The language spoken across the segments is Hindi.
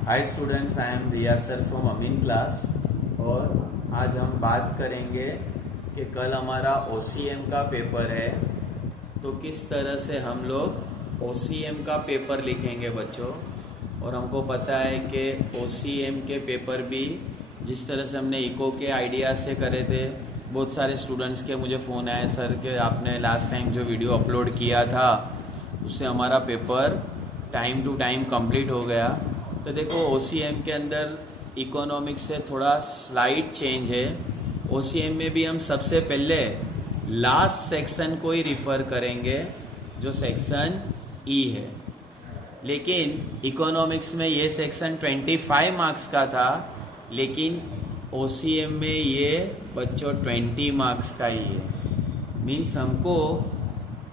Hi students, I am Riya sir from Amin class. और आज हम बात करेंगे कि कल हमारा ओसीएम का पेपर है, तो किस तरह से हम लोग ओसीएम का पेपर लिखेंगे बच्चों। और हमको पता है कि ओसीएम के पेपर भी जिस तरह से हमने इको के आइडियाज से करे थे, बहुत सारे स्टूडेंट्स के मुझे फ़ोन आए सर कि आपने लास्ट टाइम जो वीडियो अपलोड किया था उससे हमारा paper time to time complete हो गया। तो देखो ओसीएम के अंदर इकोनॉमिक्स से थोड़ा स्लाइड चेंज है। ओसीएम में भी हम सबसे पहले लास्ट सेक्शन को ही रिफ़र करेंगे जो सेक्शन ई है, लेकिन इकोनॉमिक्स में ये सेक्शन 25 मार्क्स का था, लेकिन ओसीएम में ये बच्चों 20 मार्क्स का ही है। मीन्स हमको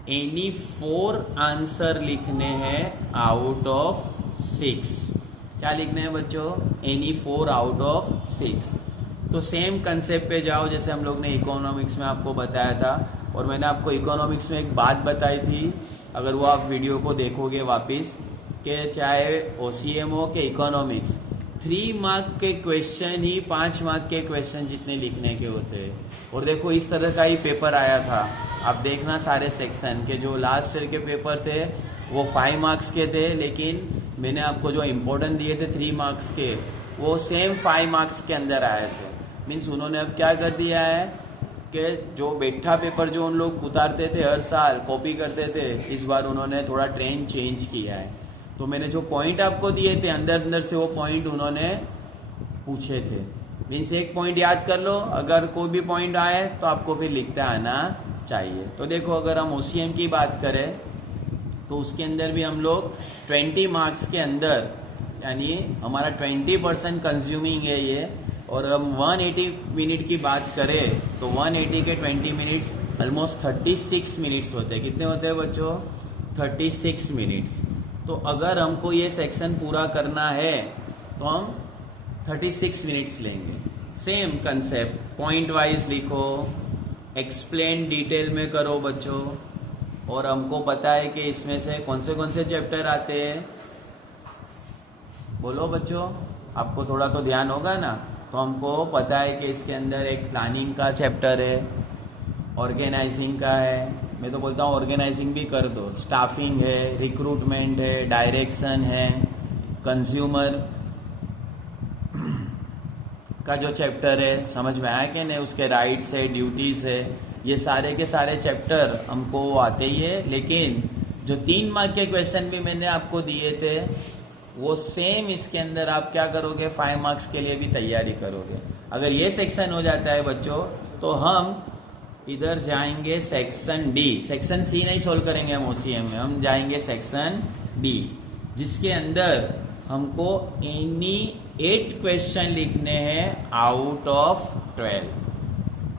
एनी 4 आंसर लिखने हैं आउट ऑफ 6। क्या लिखना है बच्चों? Any 4 out of 6। तो सेम कंसेप्ट पे जाओ जैसे हम लोग ने इकोनॉमिक्स में आपको बताया था। और मैंने आपको इकोनॉमिक्स में एक बात बताई थी, अगर वो आप वीडियो को देखोगे वापस, कि चाहे ओसीएम हो कि इकोनॉमिक्स, 3 मार्क के क्वेश्चन ही 5 मार्क के क्वेश्चन जितने लिखने के होते हैं। और देखो इस तरह का ही पेपर आया था। आप देखना सारे सेक्शन के जो लास्ट ईयर के पेपर थे वो 5 मार्क्स के थे, लेकिन मैंने आपको जो इम्पोर्टेंट दिए थे 3 मार्क्स के, वो सेम 5 मार्क्स के अंदर आए थे। मीन्स उन्होंने अब क्या कर दिया है कि जो बैठा पेपर जो उन लोग उतारते थे हर साल, कॉपी करते थे, इस बार उन्होंने थोड़ा ट्रेंड चेंज किया है। तो मैंने जो पॉइंट आपको दिए थे अंदर अंदर से वो पॉइंट उन्होंने पूछे थे। मीन्स एक पॉइंट याद कर लो, अगर कोई भी पॉइंट आए तो आपको फिर लिखते आना चाहिए। तो देखो अगर हम ओसीएम की बात करें तो उसके अंदर भी हम लोग 20 मार्क्स के अंदर, यानी हमारा 20% कंज्यूमिंग है ये। और हम 180 मिनट की बात करें तो 180 के 20 मिनट्स ऑलमोस्ट 36 मिनट्स होते हैं। कितने होते हैं बच्चों? 36 मिनट्स। तो अगर हमको ये सेक्शन पूरा करना है तो हम 36 मिनट्स लेंगे। सेम कंसेप्ट, पॉइंट वाइज लिखो, एक्सप्लेन डिटेल में करो बच्चों। और हमको पता है कि इसमें से कौन से चैप्टर आते हैं, बोलो बच्चों, आपको थोड़ा तो ध्यान होगा ना। तो हमको पता है कि इसके अंदर एक प्लानिंग का चैप्टर है, ऑर्गेनाइजिंग का है, मैं तो बोलता हूँ ऑर्गेनाइजिंग भी कर दो, स्टाफिंग है, रिक्रूटमेंट है, डायरेक्शन है, कंज्यूमर का जो चैप्टर है, समझ में आया कि नहीं, उसके राइट्स है, ड्यूटीज़ है, ये सारे के सारे चैप्टर हमको आते ही है। लेकिन जो 3 मार्क के क्वेश्चन भी मैंने आपको दिए थे वो सेम इसके अंदर आप क्या करोगे, 5 मार्क्स के लिए भी तैयारी करोगे। अगर ये सेक्शन हो जाता है बच्चों तो हम इधर जाएंगे सेक्शन डी। सेक्शन सी नहीं सोल्व करेंगे हम ओसीएम में, हम जाएंगे सेक्शन डी, जिसके अंदर हमको एनी 8 क्वेश्चन लिखने हैं आउट ऑफ 12।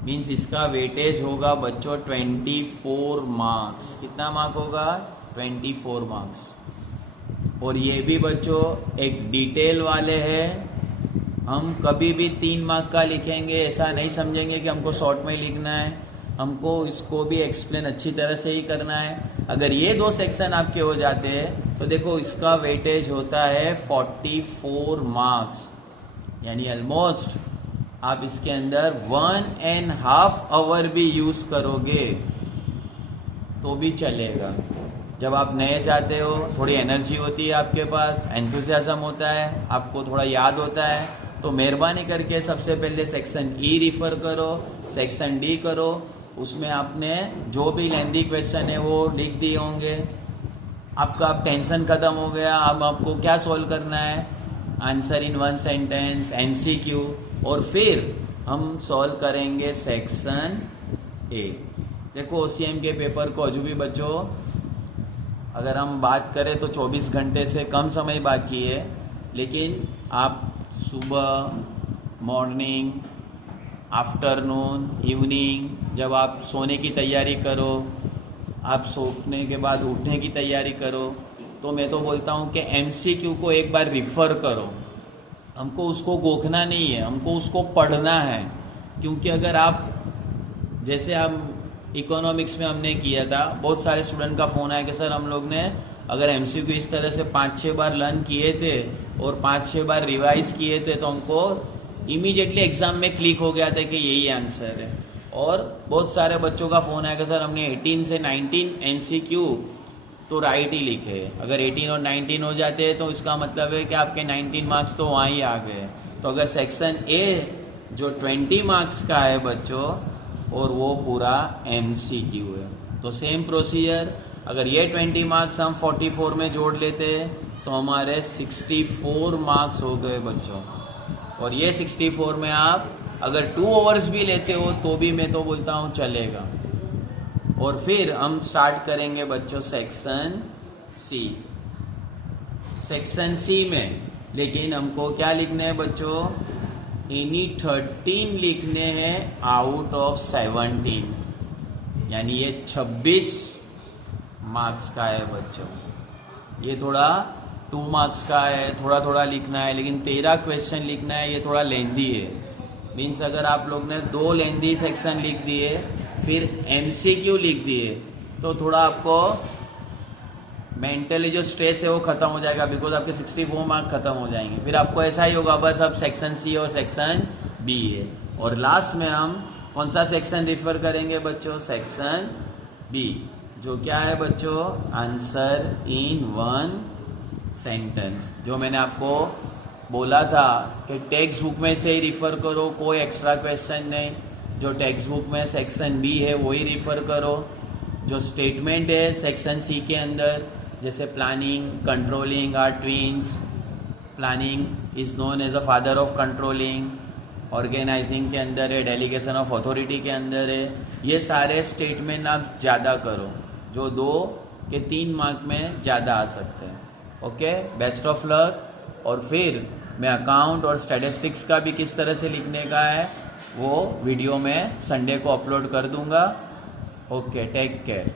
मीन्स इसका वेटेज होगा बच्चों 24 मार्क्स। कितना मार्क होगा? 24 मार्क्स। और ये भी बच्चों एक डिटेल वाले हैं। हम कभी भी 3 मार्क का लिखेंगे ऐसा नहीं समझेंगे कि हमको शॉर्ट में लिखना है, हमको इसको भी एक्सप्लेन अच्छी तरह से ही करना है। अगर ये 2 सेक्शन आपके हो जाते हैं तो देखो इसका वेटेज होता है 44 मार्क्स, यानी ऑलमोस्ट आप इसके अंदर 1.5 आवर भी यूज करोगे तो भी चलेगा। जब आप नए जाते हो, थोड़ी एनर्जी होती है आपके पास, एंथुसियाज्म होता है, आपको थोड़ा याद होता है, तो मेहरबानी करके सबसे पहले सेक्शन ई रिफ़र करो, सेक्शन डी करो। उसमें आपने जो भी लेंदी क्वेश्चन है वो लिख दिए होंगे, आपका टेंशन ख़त्म हो गया। अब आपको क्या सॉल्व करना है? Answer in 1 sentence, MCQ. और फिर हम सॉल्व करेंगे सेक्शन ए। देखो ओसीएम के पेपर को अजू भी बच्चों अगर हम बात करें तो 24 घंटे से कम समय बाकी है, लेकिन आप सुबह, मॉर्निंग, आफ्टरनून, इवनिंग, जब आप सोने की तैयारी करो, आप सोने के बाद उठने की तैयारी करो, तो मैं तो बोलता हूँ कि एमसीक्यू को एक बार रिफ़र करो। हमको उसको गोखना नहीं है, हमको उसको पढ़ना है। क्योंकि अगर आप, जैसे हम इकोनॉमिक्स में हमने किया था, बहुत सारे स्टूडेंट का फ़ोन आया कि सर हम लोग ने अगर एमसीक्यू इस तरह से 5-6 बार लर्न किए थे और 5-6 बार रिवाइज किए थे तो हमको इमीडिएटली एग्जाम में क्लिक हो गया था कि यही आंसर है। और बहुत सारे बच्चों का फ़ोन आएगा, सर हमने 18 से 19 एमसीक्यू तो राइट ही लिखे। अगर 18 और 19 हो जाते हैं तो इसका मतलब है कि आपके 19 मार्क्स तो वहाँ ही आ गए। तो अगर सेक्शन ए जो 20 मार्क्स का है बच्चों और वो पूरा एमसीक्यू है, तो सेम प्रोसीजर, अगर ये 20 मार्क्स हम 44 में जोड़ लेते तो हमारे 64 मार्क्स हो गए बच्चों। और ये 64 में आप अगर 2 आवर्स भी लेते हो तो भी मैं तो बोलता हूँ चलेगा। और फिर हम स्टार्ट करेंगे बच्चों सेक्शन सी। सेक्शन सी में लेकिन हमको क्या लिखना है बच्चों, एनी 13 लिखने हैं आउट ऑफ 17, यानी ये 26 मार्क्स का है बच्चों। ये थोड़ा 2 मार्क्स का है, थोड़ा थोड़ा लिखना है, लेकिन 13 क्वेश्चन लिखना है, ये थोड़ा लेंदी है। मीन्स अगर आप लोग ने 2 लेंदी सेक्शन लिख दिए फिर एमसीक्यू लिख दिए तो थोड़ा आपको मेंटली जो स्ट्रेस है वो खत्म हो जाएगा, बिकॉज आपके 64 मार्क खत्म हो जाएंगे। फिर आपको ऐसा ही होगा बस अब सेक्शन सी और सेक्शन बी है। और लास्ट में हम कौन सा सेक्शन रिफर करेंगे बच्चों, सेक्शन बी, जो क्या है बच्चों, आंसर इन 1 सेंटेंस। जो मैंने आपको बोला था कि टेक्स्ट बुक में से ही रिफ़र करो, कोई एक्स्ट्रा क्वेश्चन नहीं। जो टेक्स्ट बुक में सेक्शन बी है वही रिफ़र करो। जो स्टेटमेंट है सेक्शन सी के अंदर, जैसे planning, controlling are twins, planning is known as a father of controlling, organizing के अंदर है, डेलीगेशन ऑफ अथॉरिटी के अंदर है। ये सारे स्टेटमेंट आप ज़्यादा करो जो 2 के 3 मार्क में ज़्यादा आ सकते हैं। Okay, best of luck. और फिर मैं अकाउंट और स्टैटिस्टिक्स का भी किस तरह से लिखने का है वो वीडियो में संडे को अपलोड कर दूंगा। Okay, take care.